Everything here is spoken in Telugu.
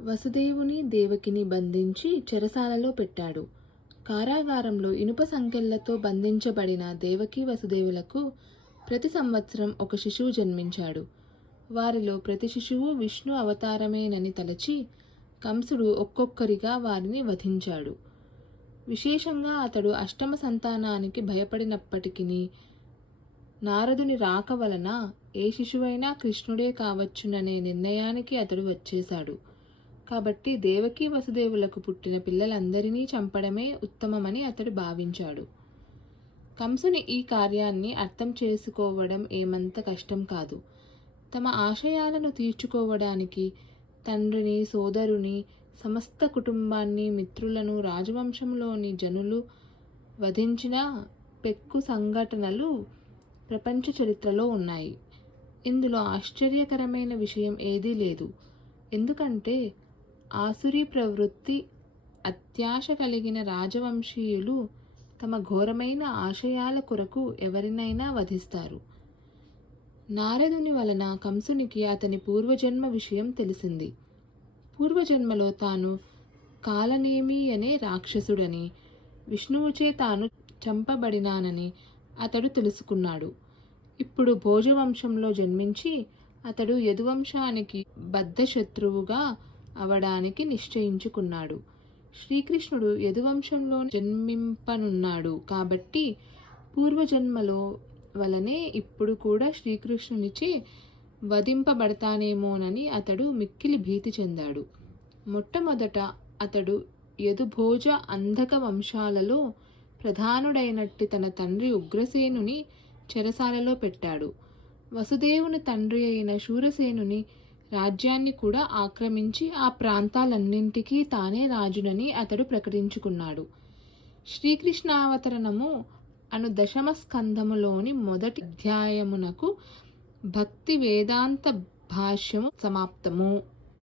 వసుదేవుని దేవకిని బంధించి చెరసాలలో పెట్టాడు. కారాగారంలో ఇనుప సంకెళ్లతో బంధించబడిన దేవకీ వసుదేవులకు ప్రతి సంవత్సరం ఒక శిశువు జన్మించాడు. వారిలో ప్రతి శిశువు విష్ణు అవతారమేనని తలచి కంసుడు ఒక్కొక్కరిగా వారిని వధించాడు. విశేషంగా అతడు అష్టమ సంతానానికి భయపడినప్పటికీ నారదుని రాక వలన ఏ శిశువైనా కృష్ణుడే కావచ్చుననే నిర్ణయానికి అతడు వచ్చేశాడు. కాబట్టి దేవకీ వసుదేవులకు పుట్టిన పిల్లలందరినీ చంపడమే ఉత్తమమని అతడు భావించాడు. కంసుని ఈ కార్యాన్ని అర్థం చేసుకోవడం ఏమంత కష్టం కాదు. తమ ఆశయాలను తీర్చుకోవడానికి తండ్రిని, సోదరుని, సమస్త కుటుంబాన్ని, మిత్రులను, రాజవంశంలోని జనులు వధించిన పెక్కు సంఘటనలు ప్రపంచ చరిత్రలో ఉన్నాయి. ఇందులో ఆశ్చర్యకరమైన విషయం ఏదీ లేదు. ఎందుకంటే ఆసురీ ప్రవృత్తి, అత్యాశ కలిగిన రాజవంశీయులు తమ ఘోరమైన ఆశయాల కొరకు ఎవరినైనా వధిస్తారు. నారదుని వలన కంసునికి అతని పూర్వజన్మ విషయం తెలిసింది. పూర్వజన్మలో తాను కాలనేమి అనే రాక్షసుడని, విష్ణువుచే తాను చంపబడినానని అతడు తెలుసుకున్నాడు. ఇప్పుడు భోజవంశంలో జన్మించి అతడు యదువంశానికి బద్ధశత్రువుగా అవడానికి నిశ్చయించుకున్నాడు. శ్రీకృష్ణుడు యదువంశంలో జన్మింపనున్నాడు కాబట్టి పూర్వజన్మలో వలనే ఇప్పుడు కూడా శ్రీకృష్ణునిచే వధింపబడతానేమోనని అతడు మిక్కిలి భీతి చెందాడు. మొట్టమొదట అతడు యదుభోజ అంధక వంశాలలో ప్రధానుడైనట్టి తన తండ్రి ఉగ్రసేనుని చెరసాలలో పెట్టాడు. వసుదేవుని తండ్రి అయిన శూరసేనుని రాజ్యాన్ని కూడా ఆక్రమించి ఆ ప్రాంతాలన్నింటికీ తానే రాజునని అతడు ప్రకటించుకున్నాడు. శ్రీకృష్ణావతరణము అను దశమ స్కంధములోని మొదటి అధ్యాయమునకు భక్తి వేదాంత భాష్యము సమాప్తము.